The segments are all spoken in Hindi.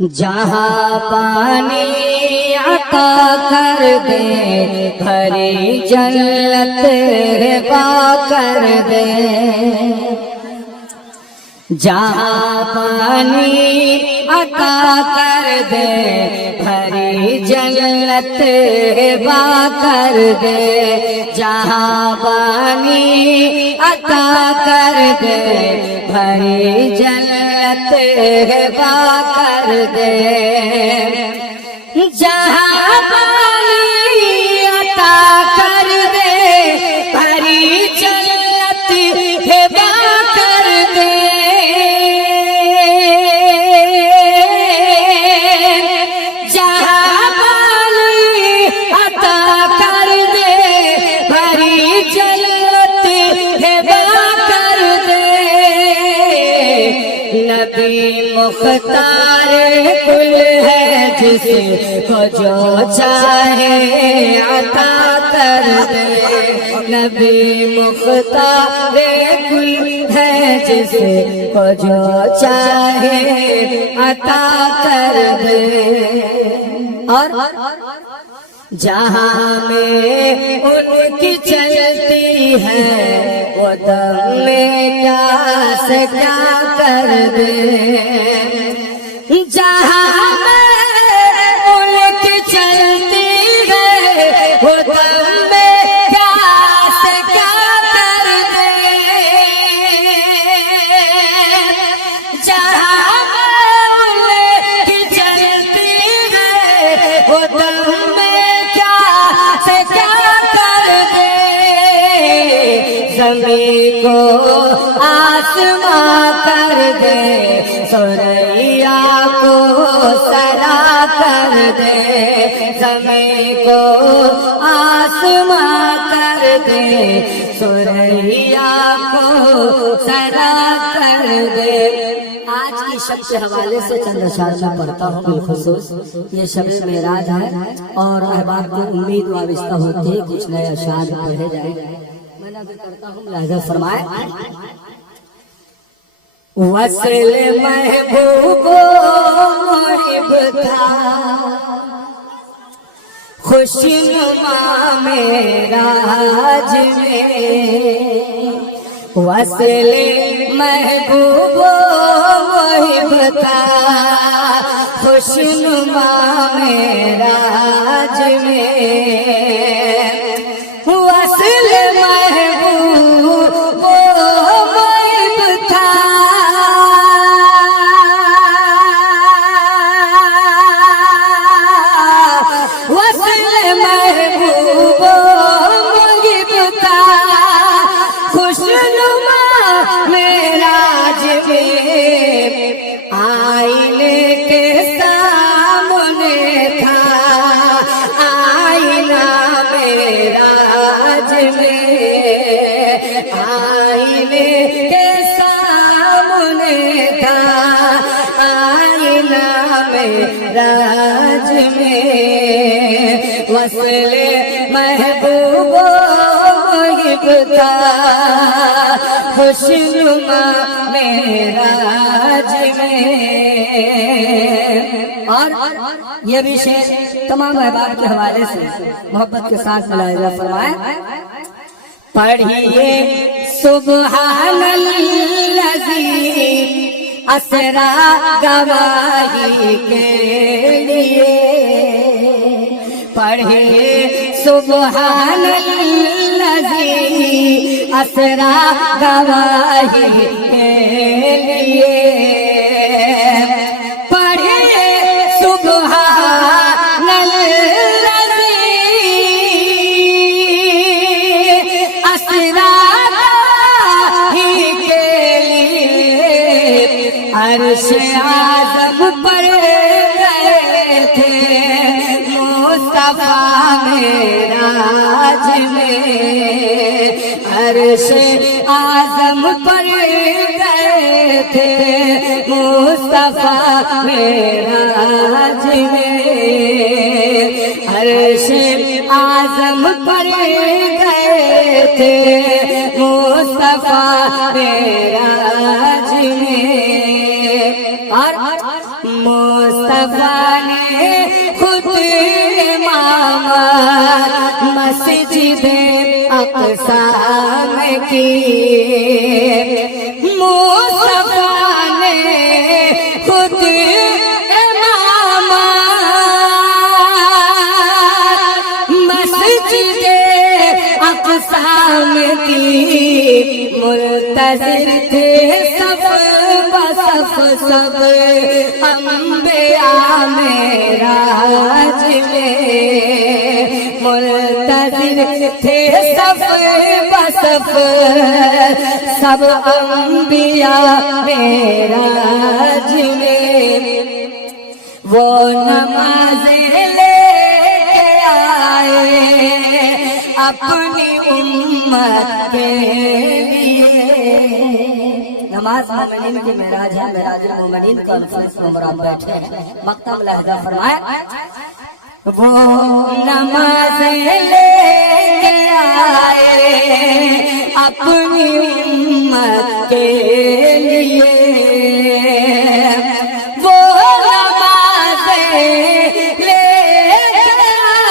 जहाँ पानी अता कर दे भरी जन्नत पा कर दे। जहाँ पानी अता कर दे भरी जन्नत पा कर दे। जहाँ पानी अता कर दे भरी जन्नत पा कर दे। जहाँ पानी अता कर दे भरी जन्नत पा कर दे। जहाँ पानी अता कर दे भरी जन्नत पा कर दे। नबी मुख्तार कुल है जिसको जो चाहे अता कर दे। नबी मुख्तार कुल है जिसको जो चाहे अता कर दे। और जहाँ में उनकी चलती है वो दम में क्या से क्या कर दे। जहाँ में उनकी चलती है वो दम में क्या से क्या कर दे। जहाँ में उनकी चलती है वो दम में क्या से क्या कर दे। ज़मीं को आसमां कर दे सुरैया को सरा कर दे। ज़मीं को आसमां कर दे सुरैया को सरा कर दे। आज की शब के हवाले से चंद अशार में पढ़ता हूँ बिलखुसूस। ये शब मेराज है और अहबाब की उम्मीद वाबिस्ता होती है कुछ नए अशार पढ़े जाए। मैं नज़र करता हूँ मुलाहिज़ा फरमाए। वसल महबूबो मुहिब था खुशनुमा मेराज में। वसल महबूबो मुहिब था खुशनुमा मेराज में। वसल महबूबो मुहिब था महबूबो मुहिब था खुशनुमा मेराज में। आईने के सामने था आईना मेराज में। आईने के सामने था आईना मेराज में। वसल महबूबो मुहिब था खुशनुमा मेराज में। और ये भी शेर तमाम अहबाब के हवाले से मोहब्बत के साथ मुलाहिज़ा फरमाए। पढ़िए सुब्हानल्लज़ी असरा गवाही के लिए। पढ़े सुब्हानल्लज़ी असरा गवाही के लिए। पढ़े सुब्हानल्लज़ी असरा गवाही के लिए। अर्श आज़म पर गए थे मुस्तफा मेराज में। अर्श आज़म पर गए थे मुस्तफा मेराज में। अर्श आज़म पर गए थे मुस्तफा मेराज में। और मुस्तफा ने खुद मामा मस्जिद अक़सा में की। मुस्तफा ने खुद मामा मस्जिद अक़सा में की। मुंतज़िर थे सब बसफ सब अंबिया मेराज में। मुंतज़िर थे सब बसफ सब अंबिया मेराज में। वो नमाज़ें लेके आए अपनी उम्मत के लिए। नमाज मोमिनीन की मेराज है, मेराज मोमिनीन कॉन्फ्रेंस में आप बैठे हैं। मक्तब लहजा फरमाए, वो नमाज़ें लेके आए अपनी उम्मत के लिए। वो नमाज़ें लेके आए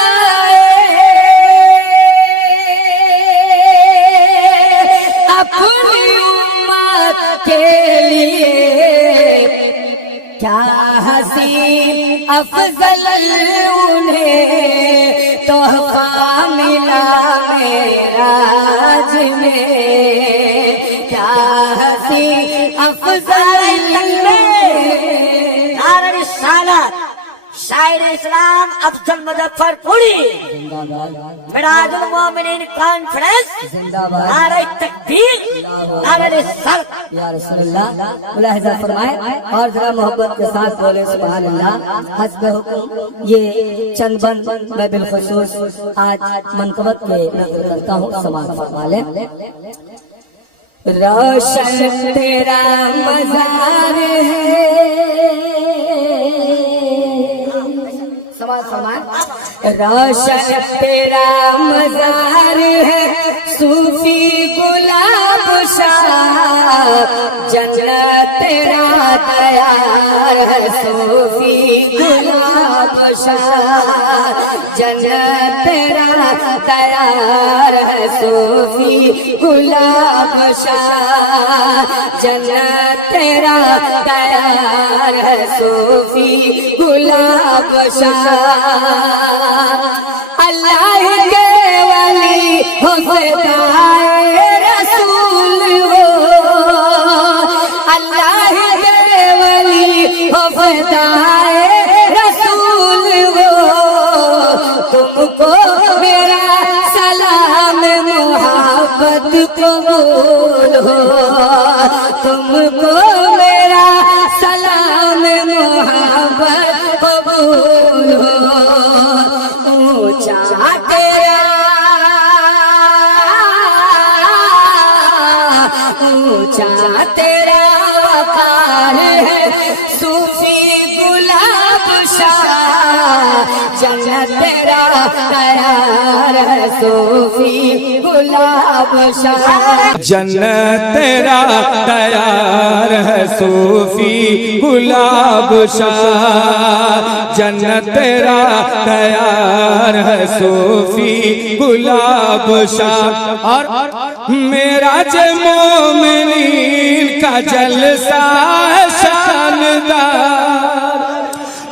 अपनी उम्मत के लिए। क्या हसीन अफजल उन्हें तोहफा मिला मेराज में। क्या हसीन अफजल शायर इस्लाम अफजल मुजफ्फरपुरी मेराजुल मोमिनीन कॉन्फ्रेंस जिंदाबाद। नारे तकबीर, नारे रिसालत या रसूलुल्लाह। मुलाहिजा फरमाए और जरा मोहब्बत के साथ बोले सुभान अल्लाह। हस्ब हुक्म ये चंद बंद मैं बिलखुसूस आज मनकबत के नज़र करता हूँ, समाज फरमा ले। रोशन तेरा मज़ार है, रोशन तेरा मज़ार है, सूफी गुलाब शाह जन्नत तेरा तैयार है। सूफी गुलाब शाह जन्नत तेरा तैयार है। सूफी गुलाब शाह जन्नत तेरा तैयार है। सूफी गुलाब शाह अल्लाह के वली हो फ़िदाए रसूल हो। अल्लाह के वली हो फ़िदाए रसूल हो। तुमको मेरा सलाम मोहब्बत कबूल हो। तुमको मेरा सलाम मोहब्बत कबूल हो। ऊंचा तेरा ऊंचा तेरा वकार है। सूफी गुलाब शाह जन्नत तेरा तैयार है। सूफी गुलाब शाह जन्नत तेरा तैयार है। सूफी गुलाब शाह जन्नत तेरा तैयार है। सूफी गुलाब शाह और मेराज मोमिनीन का जलसा है शानदार।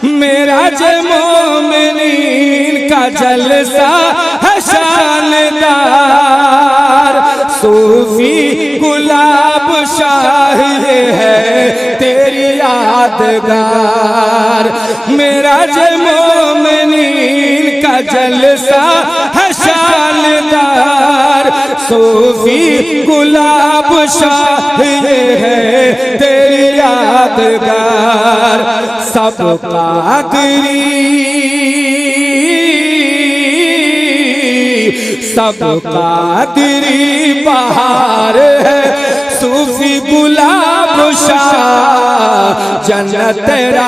मेराज मोमिनीन का जलसा है शानदार। सूफी गुलाब शाह ये है तेरी यादगार। मेराज मोमिनीन का जलसा है शानदार। सूफी गुलाब शाह ये है तेरी यादगार। सब कादरी सब कादरी बहार है। सूफी गुलाब जन्नत तेरा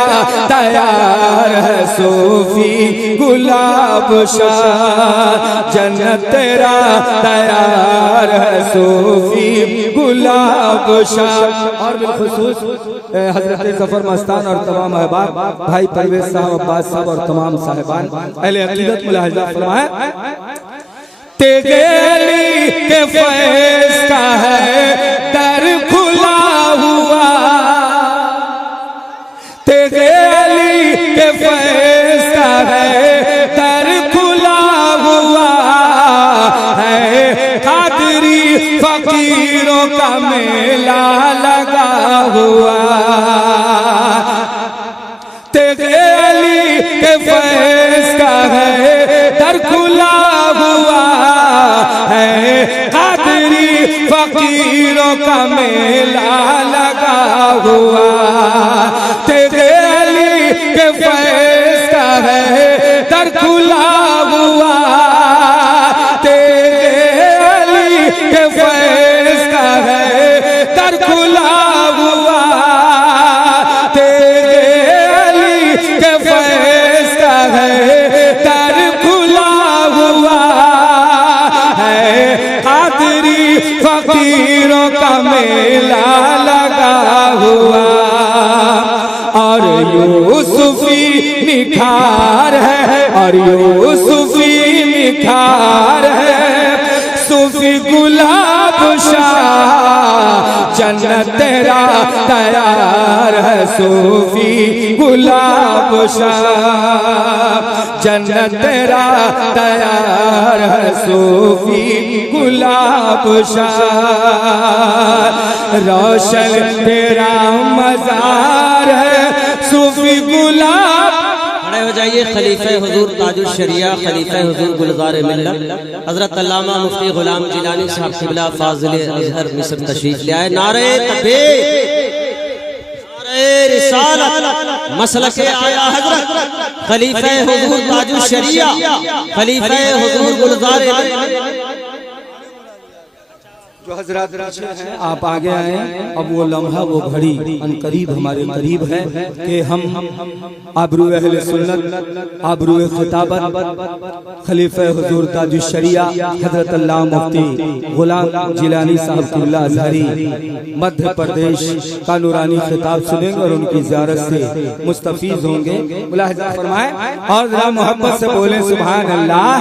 तैयार है सूफी गुलाब शाह, जन्नत तेरा तैयार है सूफी गुलाब शाह। और बिलखुसूस हजरत जफर मस्तान और तमाम अहबाब, भाई परवेज साहब, अब्बास साहब और तमाम साहिबान अहले अकीदत मुलाहिजा फरमाए, तेरे अली के फैज़ का है दर खुला हुआ, तेरे अली के फैज़ का है दर खुला हुआ है, कादरी फकीरों का मेला लगा हुआ, तेरे अली के फैज़ का है दर खुला हुआ है, कादरी फकीरों का मेला लगा हुआ, तेरे अली के फैज़ का है दर खुला हुआ, तेरे अली के फैज़ का है दर खुला हुआ, तेरे अली के फैज़ का है दर खुला हुआ है, कादरी फकीरों का मेला लगा हुआ। और यूसुफी निखार है, और यूसुफी निखार है, सूफी गुलाब शाह, जन्नत तेरा तैयार है सूफी गुलाब शाह, जन्नत तेरा तैयार है सूफी गुलाब शाह, रोशन तेरा मज़ार है सूफी गुलाब। खड़े हो जाइए। खलीफे हुजूर ताजुल शरिया, खलीफे हुजूर गुलजार मिल्लत हजरत अल्लामा मुफ्ती गुलाम जिलानी साहब क़िबला फाज़िले अज़हर मिस्र तशरीफ ले आए। नारे तकबीर, नारे रिसालत, मसलके आया हजरत खलीफे हुजूर ताजुल शरिया, खलीफे हुजूर गुलजार मिल्लत। जो हजरात हैं आप आगे आए, अब वो लम्हा वो घड़ी अनकरीब हमारे करीब है कि हम आबरू अहले सुन्नत, आबरू खिताबत खलीफे हुजूर ताजुल शरिया हजरत अल्लामा मुफ्ती गुलाम जिलानी साहब क़िबला अज़हरी मध्य प्रदेश का नूरानी खिताब सुनेंगे और उनकी ज़ियारत से मुस्तफ़ीज़ होंगे। मुलाहिज़ा फरमाएं और ज़रा मोहब्बत से बोलें सुभान अल्लाह।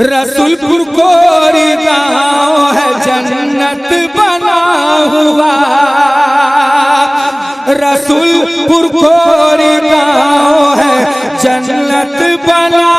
रसूलपुर कोरी गाँव है जन्नत बना हुआ, रसूलपुर कोरी गाँव है जन्नत बना